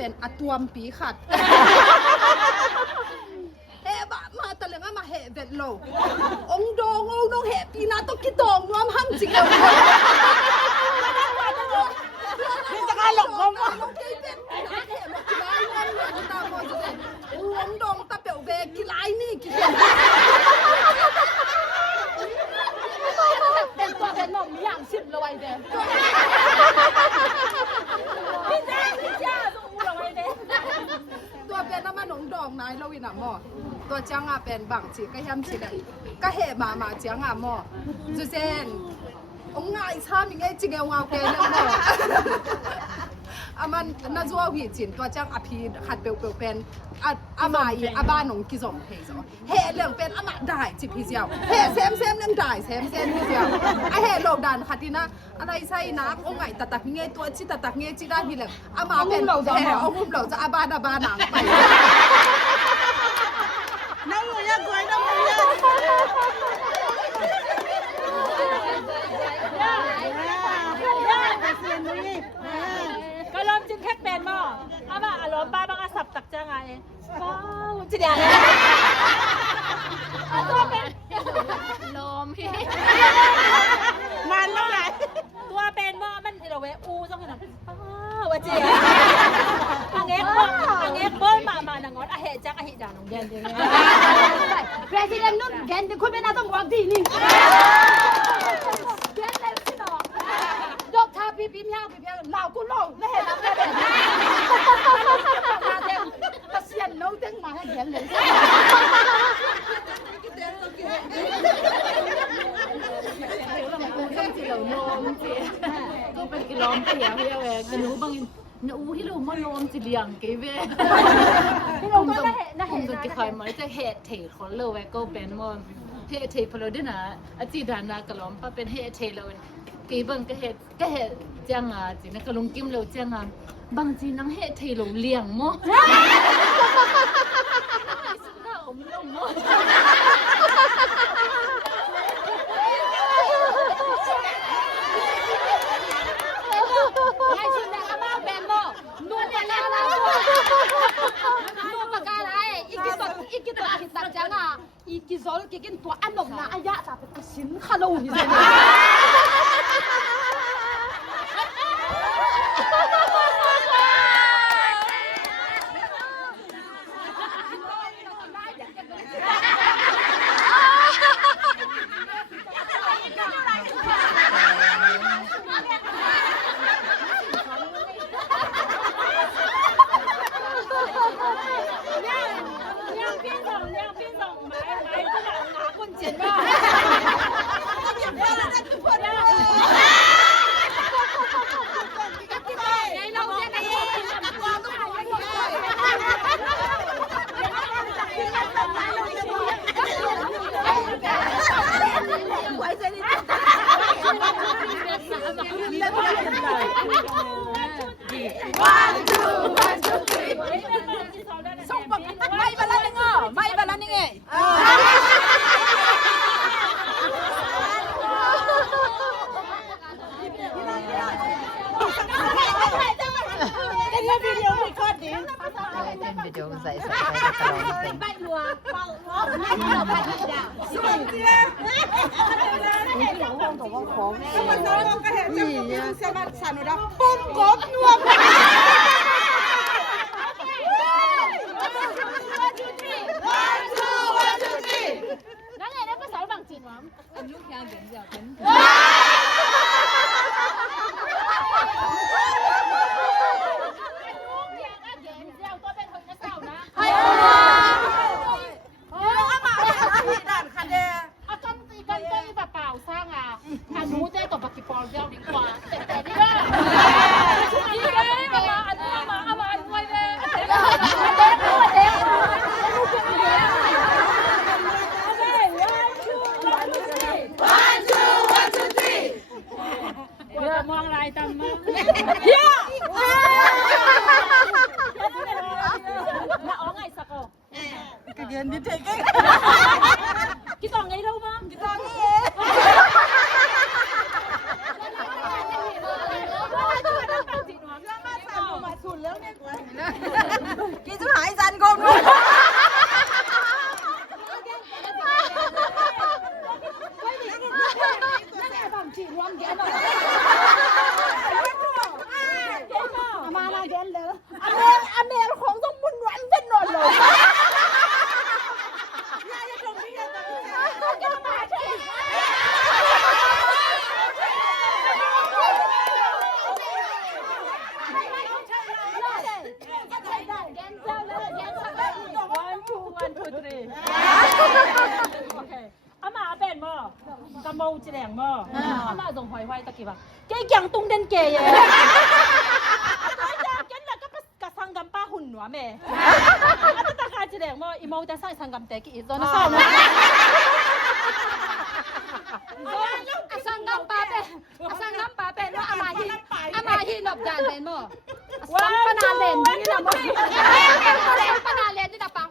เป็นอตวมปีขัดเอ๊ะบะมาตะเลงมาเหเบ็ดโลองดงเหปีนาตกิตองนวมหั่นจิกนี่จะการหลอกงององดงตะเปียวเวกิไลนี่กิเป็นตัวเป็นหม่อมมีอย่าง10เลยเด้ตัวเป็นน้ำมันหนองดองนายเราวินะหมอตัวจังอ่ะเป็นบังจีก็ย้ำจีเลยก็เหมาจังอ่ะหมอจุเซนองง่ายชามีไงจิงเอาเกนหมอ อามันน่าจะวิจินตัวจังอภิขัดเปลวเป็นอามาอีอาบ้านหนงกิจอมเพย์จ้ะเฮเรื่องเป็นอามาได้จิพี่เจ้าเฮเซมเรื่องได้เซมพี่เจ้าไอเฮโลดันขัดที่นะอะไรใช่นะโอ้ไงตัดเงี้ยตัวจิตัดเงี้ยจิได้พี่เลยอามาเป็นเฮเอาหุ้มเราจะอาบ้านหนังไปน้ำมันยังกวยน้ำมันยังก็ลมจินแค่เป็นมั้งอามาอารมณ์บ้าบางอาสับตักจังไงว้าวจิเดียร์ตัวเป็นลมพี่มันเท่าไหร่ตัวเป็นมั้งมันเราเวอูต้องขนาดว่าเจียอังเอ็กเบิ้ลมาหนังงอนอาเหจักอาเหด่าน้องเย็นยังไง President nun gen deคุณเป็นอาต้องวางที่นี่เgenเลยสิเนาะดอกทาพี่เมียเหล่ากูเล่าแล้วเห็นแล้วแบบมาเต็มตะเสียนน้องเต็งมาให้เgenเลยกูต้องจีเหล่าโน้มจีกูเป็นกิโลมเปียเฮียเว้ยกันหนูบางนูที่รู้มันโน้มจีเลียงกี่เว้ยผมจะกี่คอยมันจะเหตุเทคนเลยเว้ยก็เป็นมันเหตุเทพลดินะอาจีดานากระล้อมป้าเป็นเหตุเทเลยกี่บังก็เหตุจังอ่ะจีนักลุงกิมเราจังอ่ะบางจีนังเหตุเทเราเลี้ยงมั้งน่าอมลงมั้งไอ้ชิ้นนั้นอามาแบนบ่นูนมาแล้วนูนปากกาอะไรอีกตัวคิดตัดจังอ่ะอีกโซลกินตัวอันนมนะอายะแต่เป็นชิ้นขนมอยู่เลยvideo saya kalau baik luarมองลายตามมาเฮียมาอ๋อไงสักอ๋อก็เย็นนิดเดียวกี่ตองไงเราบ้างกี่ตองนี่เองกี่จะหายสันกงด้วยอเมรของต้องมุนวันเป็นนอนเลยอามาเป็นมั้งกระโมงจีแดงมั้งอามาส่งหอยไว้ตะกี้ป่ะแกยังตุ้งเด่นเกย์ ว่าแม่อัตตาการแสดงว่าอีโมจะใส่สังกัมแต่กี่ตอนนั้นAsangam pa pe no amahi nop jan ben mo. Asam panalen ni na mo. Panalen ni na pang.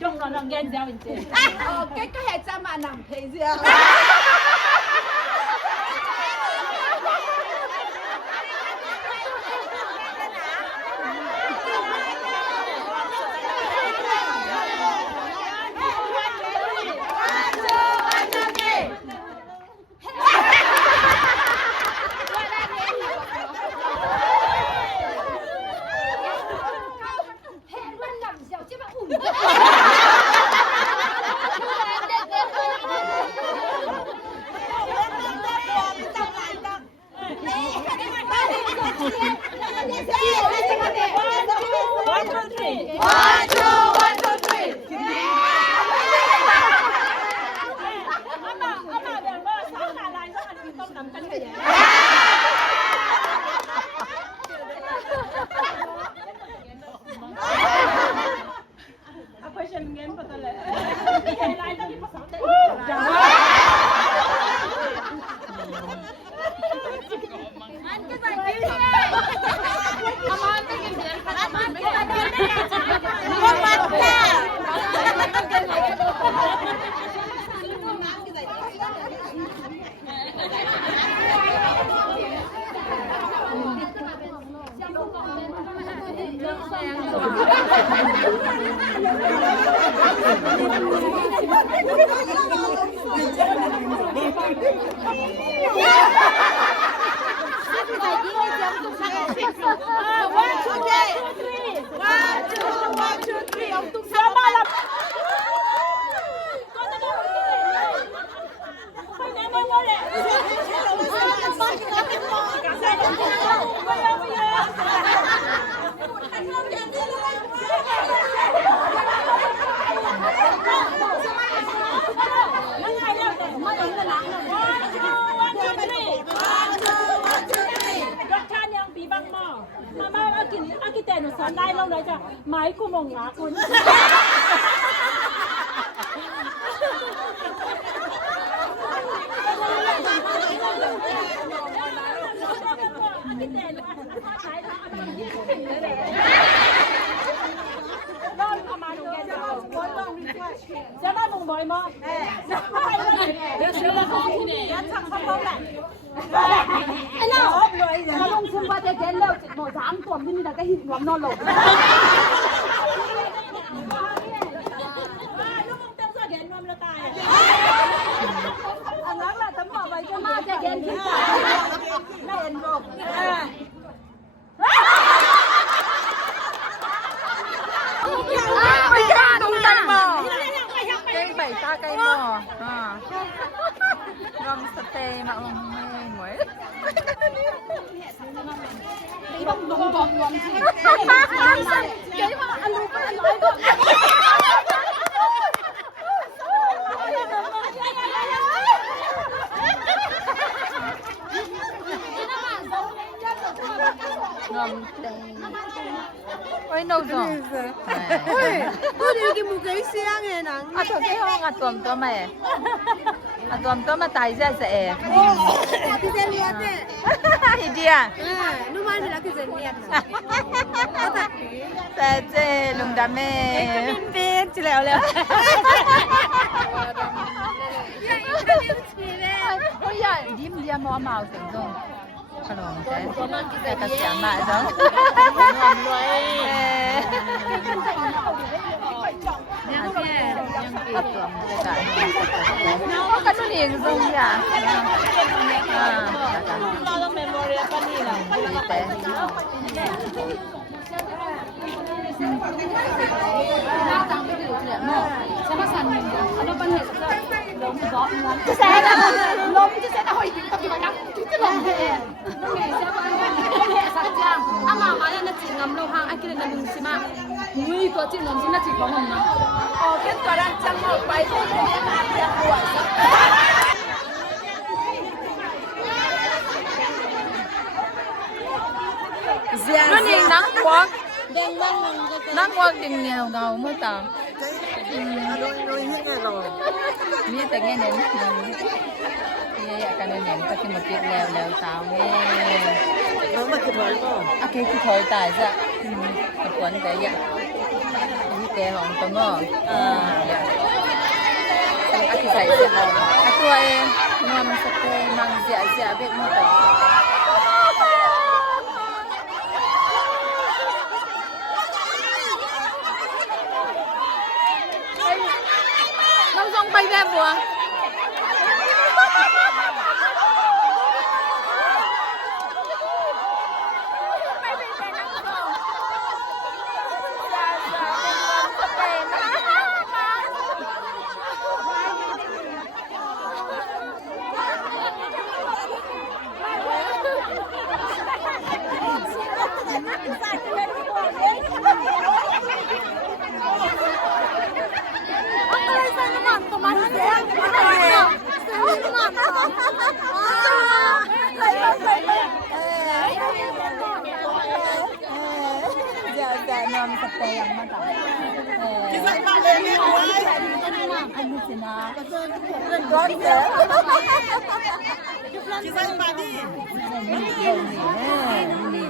用了让人家问题。哦，这个还真蛮难配的。ได้แล้วเลยจ้ะไม้กูมองหาคุณจะมาบุงบอยมั้งเดี๋ยวเชื่อแล้วที่ไหนยัดช่างเขาเท่าไหร่ไอ้เล่าเขาลงทุนว่าจะเจนแล้วหมด3ตัวที่นี่แต่ก็หินหวมนอนหลบลูกมึงเต็มเสื้อแขนนวมแล้วตายอันนั้นแหละตำรวจไปจะมาจะเย็นที่ตายน่าเอ็นดูไม่กล้าตรงใจหมอเก่งไปตาไกลหมอรอมสเตย์มาลงไม่หมวยต้องลงบอมรวมที่เก๋ว่าอันรู้ก็อันร้อยก็งอมเตงโอ้ยno zong ôi tôi đi cái mũ cái xiang này nè à thôi cái hông à tuầm mày à tuầm mà tài ra sẽ cái gì vậy thì đi à nó mai thì là cái gì vậy sẽ lùng đam mê bên chỉ lèo lèo ôi ya điểm mò màu từng rồiขนมแต่กระเสียมาจังยังแค่ยังปีตัวมันจะได้ก็กระตุ้นเองตรงอย่าเราต้องเมมโมเรียก็นี่แหละแต่หน้าตังไปดูเนี่ยเนาะฉันมาสั่น班係兩個即係攞唔知寫得可以點特別話咁即係攞唔係都未寫話係實際阿媽話咧，你自暗路行，阿叫你哋唔知嘛，每個自暗先得自講咁啦。哦，跟住咧，將我擺到呢邊啊，nó nhìn nắng quá nắng quá đình nghèo ngầu mới tao biết tại nghe nè nghe cái này nè ta khi mà kịp leo leo tao nghe nó mà cái thôi tài ra tập quấn cái vậy như cái hồng tôm ngò dạ anh thìใส่ เสร็จแล้วตัวเองนวมสเปรย์มังเสียเบ็ดมือต่อน้องทรงไปแบบบัวจะนอนสเปรย์ยังมาต่อที่ใส่มาเลยเนี่ยไว้อันนี้สินะร้อนเจอที่ใส่มาดินี่